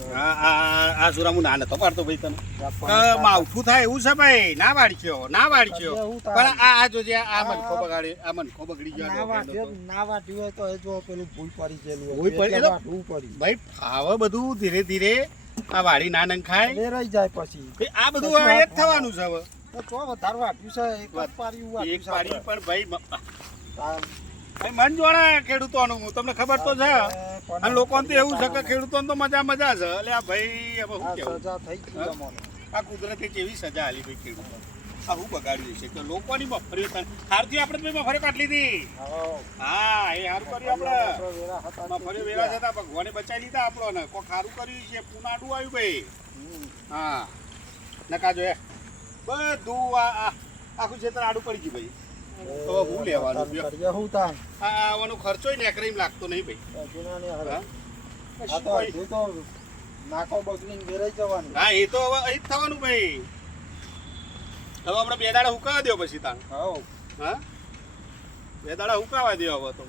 આ સુરામુ ના નતો પાડતો ભાઈ તને. માવઠું થાય એવું છે ભાઈ. ના પણ આ આ જોજે આ મનખો બગાડી આ મનખો બગડી ગયો ના વાટ્યો ના વાટ્યું તો એ જો પેલું ભૂલ પડી ગયેલું ભૂલ પડી-. ભાઈ બધું ધીરે ધીરે. આ વાડી ના નંખાય. રહી જાય પછી. આ બધું હવે એ જ થવાનું છે હવે. તો વધારે વાટ્યું છે. એક છે પણ ભાઈ ભાઈ મન જોડે ખેડૂતોનું તમને ખબર તો છે. અને લોકોને તો એવું છે કે ખેડૂતોને તો મજા મજા છે. એટલે આ ભાઈ હવે શું કેવું? સજા થઈ ગઈ? આ કુદરતે કેવી સજા આલી ભાઈ ખેડૂતો આ હું બગાડ્યું છે કે લોકોની મફરીઓ થાય? હારથી આપણે તો ભાઈ મફરી કાઢી લીધી. હા. એ સારું કર્યું આપણે. મફરી વેરા જતા ભગવાને બચાવી લીધા આપણો કોક સારું કર્યું છે પુનાડું આવ્યું ભાઈ. હા. નકા જોયા બધું આ આ આખું છેતર આડું પડી ગયું ભાઈ. તો હું લેવાનું? તાર હું તાન? આ આવવાનો ખર્ચોય નેકરે એમ લાગતો નહીં ભાઈ. હજુ ને હવે. હા? આ તો હજુ તો નાકો બગડીને વેરાઈ જવાનું. હા એ તો હવે અહીં થવાનું ભાઈ. હવે આપણે બે દાડા હુકાવા દો પછી હઉ. હા? બે દાડા હુકાવા દો હવે તો.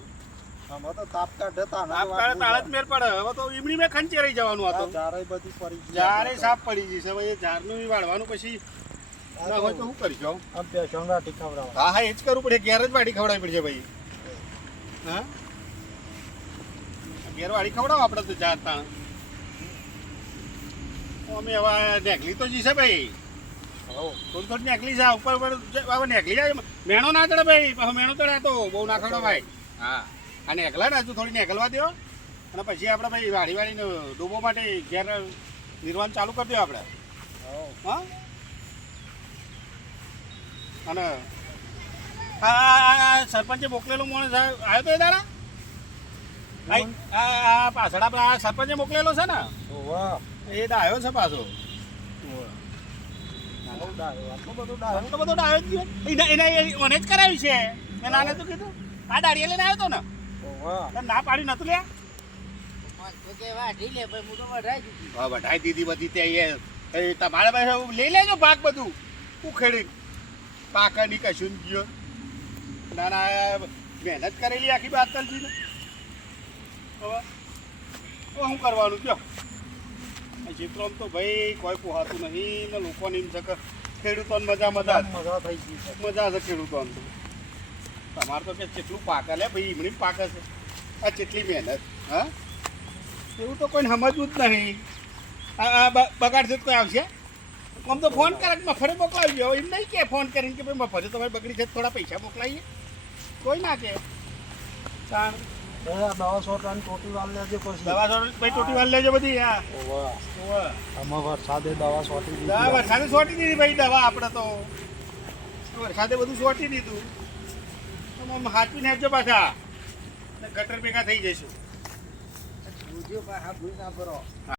આમાં તો તાપ કાઢે તાન મેર પડે. હવે તો ઈમડી મેં ખંચે રહી જવાનું આ હતું જારે બધી પડી જારે સાફ પડી જશે. હવે એ ઝાડનું વાળવાનું પછી ના હોય તો શું કરીશું આમ બે શંગાટી ખવડાવવા. હા હા એ જ કરવું પડે. ઘેર જ વાડી ખવડાવી પડશે ભાઈ. હા? ઘેર વાડી ખવડાવો આપણે તો ચાર તાણ. અમે હવે નેકલી તો જીશે ભાઈ. થોડી થોડી નેકલી છે. ઉપર ઉપર હવે નેકલી જાય. મેણો ના ચડે ભાઈ. પાછો મેણો ચડે તો. બહુ ના ખવડાવ ભાઈ. હા. આ નેકલા ને હજુ થોડી નેકલવા દો અને પછી આપણે ભાઈ વાડી વાડીને ડૂબો માટે ઘેર નિર્માણ ચાલુ કરી દો આપણે. હા? અને હા આ- આ સરપંચે મોકલેલો માણસ આવ્યો તો એ દાડા? આ આ પાછળ આપણે આ સરપંચે મોકલેલો છે ને. એ તો આવ્યો છે પાછો. આટલો બધો ડાયો. તો આવ્યો જ ગયો. એને એને એ મને જ કરાવ્યું છે. મેં નાને તો કીધું. આ દાડીએ લઈને આવ્યો તો ને? ના પાડી નતું લે તો કે વાઢી લે ભાઈ હું તો વઢાઈ દીધી. હા બધાઈ દીધી બધી ત્યાં એ એ તમારે પાસે લઈ લેજો ભાગ બધું. ઉખેડી પાકની કશું ગયો. ના ના મહેનત કરેલી આખી બાતલજી ને હવે હવે શું કરવાનું? કયો ચિત્રો ચિત્રોમાં તો ભાઈ કોઈ પોહાતું નહીં ને લોકોને એમ છે કે ખેડૂતોને મજા મજા. મજા થઈ ગઈ. મજા છે ખેડૂતોને. તો તમારે તો કે કેટલું પાકે લે ભાઈ એમની પાકે છે. આ કેટલી મહેનત હા? એવું તો કોઈને સમજવું જ નહીં. આ બગાડશે તો કોઈ આવશે? આમ તો ફોન કરે કે મોકલાવી દો એમ નહીં કે ફોન કરીને કે ભાઈ મફરે તમારી બગડી છે થોડા પૈસા મોકલાવીએ કોઈ ના કે. કારણ દવા છોટાની ટોટી વાળ લેજો પછી. દવા સો ભાઈ ટોટી વાળ લેજો બધી હા. ઓવા. આમાં વરસાદે દવા છોટી દીધી. દવા વરસાદે સોટી દીધી ભાઈ દવા આપણે તો. વરસાદે બધું સોટી દીધું. તો આમ હાચવીને આવજો પાછા. ને ગટર ભેગા થઈ જઈશું. ભૂજ્યો પાછા ભૂજ ના ભરો